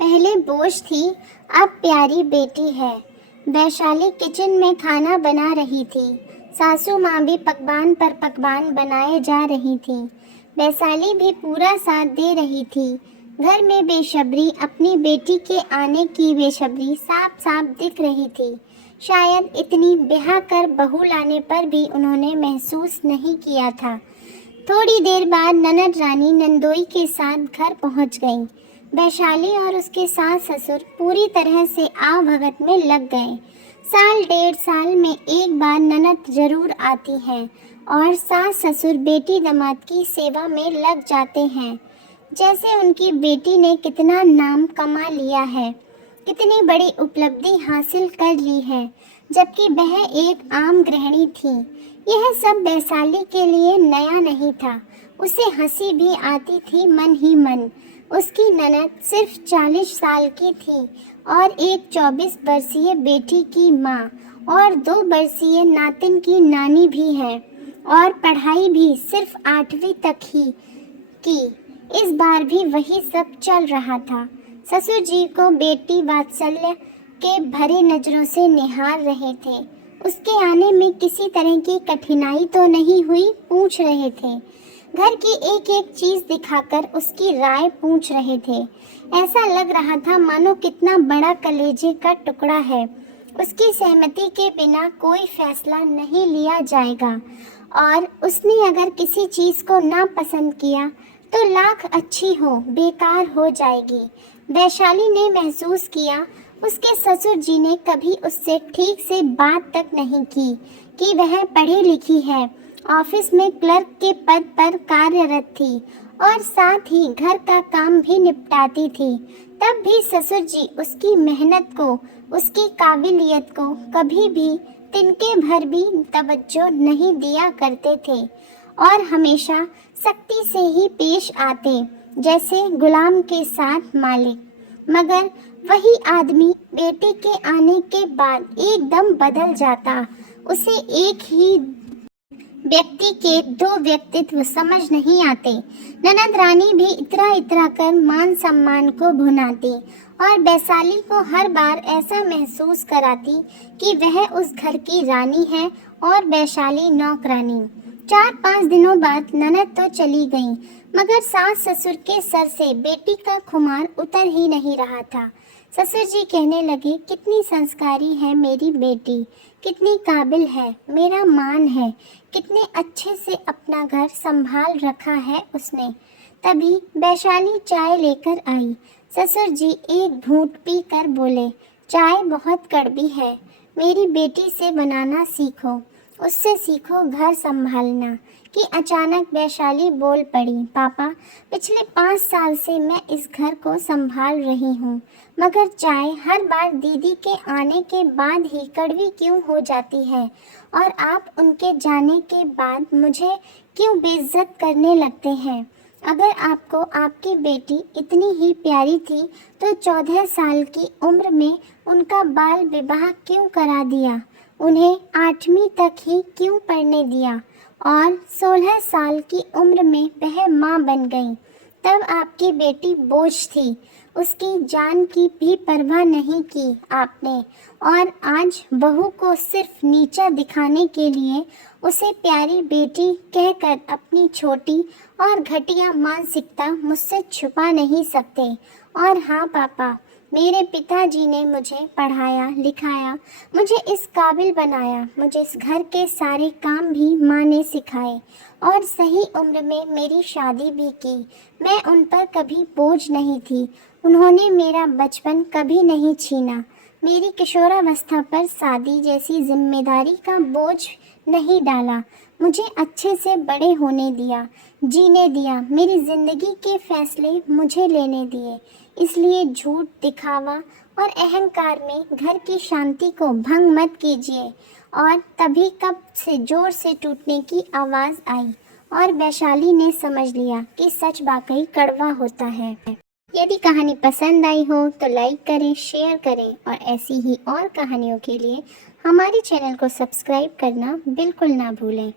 पहले बोझ थी, अब प्यारी बेटी है। वैशाली किचन में खाना बना रही थी। सासू माँ भी पकवान पर पकवान बनाए जा रही थी। वैशाली भी पूरा साथ दे रही थी। घर में बेशब्री, अपनी बेटी के आने की बेशब्री साफ साफ दिख रही थी। शायद इतनी ब्याह कर बहू लाने पर भी उन्होंने महसूस नहीं किया था। थोड़ी देर बाद ननद रानी नंदोई के साथ घर पहुंच गईं। वैशाली और उसके सास ससुर पूरी तरह से आवभगत में लग गए। साल डेढ़ साल में एक बार ननद जरूर आती हैं और सास ससुर बेटी दामाद की सेवा में लग जाते हैं। जैसे उनकी बेटी ने कितना नाम कमा लिया है, कितनी बड़ी उपलब्धि हासिल कर ली है, जबकि वह एक आम गृहिणी थी। यह सब वैशाली के लिए नया नहीं था। उसे हंसी भी आती थी मन ही मन। उसकी ननद सिर्फ 40 साल की थी और एक 24 वर्षीय बेटी की माँ और 2 वर्षीय नातिन की नानी भी है, और पढ़ाई भी सिर्फ 8वीं तक ही की। इस बार भी वही सब चल रहा था। ससुर जी को बेटी वात्सल्य के भरे नजरों से निहार रहे थे। उसके आने में किसी तरह की कठिनाई तो नहीं हुई, पूछ रहे थे। घर की एक एक चीज दिखाकर उसकी राय पूछ रहे थे। ऐसा लग रहा था मानो कितना बड़ा कलेजे का टुकड़ा है। उसकी सहमति के बिना कोई फैसला नहीं लिया जाएगा, और उसने अगर किसी चीज को ना पसंद किया तो लाख अच्छी हो बेकार हो जाएगी। वैशाली ने महसूस किया उसके ससुर जी ने कभी उससे ठीक से बात तक नहीं की कि वह पढ़ी लिखी है, ऑफिस में क्लर्क के पद पर कार्यरत थी और साथ ही घर का काम भी निपटाती थी। तब भी ससुर जी उसकी मेहनत को, उसकी काबिलियत को कभी भी तिनके भर भी तवज्जो नहीं दिया करते थे और हमेशा सख्ती से ही पेश आते, जैसे गुलाम के साथ मालिक। मगर वही आदमी बेटे के आने के बाद एकदम बदल जाता। उसे एक ही व्यक्ति के 2 व्यक्तित्व समझ नहीं आते। ननद रानी भी इतरा इतरा कर मान सम्मान को भुनाती और वैशाली को हर बार ऐसा महसूस कराती कि वह उस घर की रानी है और वैशाली नौकरानी। 4-5 दिनों बाद ननद तो चली गई, मगर सास ससुर के सर से बेटी का खुमार उतर ही नहीं रहा था। ससुर जी कहने लगे, कितनी संस्कारी है मेरी बेटी, कितनी काबिल है, मेरा मान है, कितने अच्छे से अपना घर संभाल रखा है उसने। तभी वैशाली चाय लेकर आई। ससुर जी एक घूंट पी कर बोले, चाय बहुत कड़वी है, मेरी बेटी से बनाना सीखो, उससे सीखो घर संभालना। कि अचानक वैशाली बोल पड़ी, पापा पिछले 5 साल से मैं इस घर को संभाल रही हूँ, मगर चाय हर बार दीदी के आने के बाद ही कड़वी क्यों हो जाती है, और आप उनके जाने के बाद मुझे क्यों बेइज्जत करने लगते हैं। अगर आपको आपकी बेटी इतनी ही प्यारी थी तो 14 साल की उम्र में उनका बाल विवाह क्यों करा दिया, उन्हें 8वीं तक ही क्यों पढ़ने दिया, और 16 साल की उम्र में वह माँ बन गई। तब आपकी बेटी बोझ थी, उसकी जान की भी परवाह नहीं की आपने, और आज बहू को सिर्फ नीचा दिखाने के लिए उसे प्यारी बेटी कहकर अपनी छोटी और घटिया मानसिकता मुझसे छुपा नहीं सकते। और हाँ पापा, मेरे पिताजी ने मुझे पढ़ाया लिखाया, मुझे इस काबिल बनाया, मुझे इस घर के सारे काम भी माँ ने सिखाए और सही उम्र में मेरी शादी भी की। मैं उन पर कभी बोझ नहीं थी, उन्होंने मेरा बचपन कभी नहीं छीना, मेरी किशोरावस्था पर शादी जैसी जिम्मेदारी का बोझ नहीं डाला, मुझे अच्छे से बड़े होने दिया, जीने दिया, मेरी ज़िंदगी के फैसले मुझे लेने दिए। इसलिए झूठ, दिखावा और अहंकार में घर की शांति को भंग मत कीजिए। और तभी कब से जोर से टूटने की आवाज़ आई और वैशाली ने समझ लिया कि सच वाकई कड़वा होता है। यदि कहानी पसंद आई हो तो लाइक करें, शेयर करें, और ऐसी ही और कहानियों के लिए हमारे चैनल को सब्सक्राइब करना बिल्कुल ना भूलें।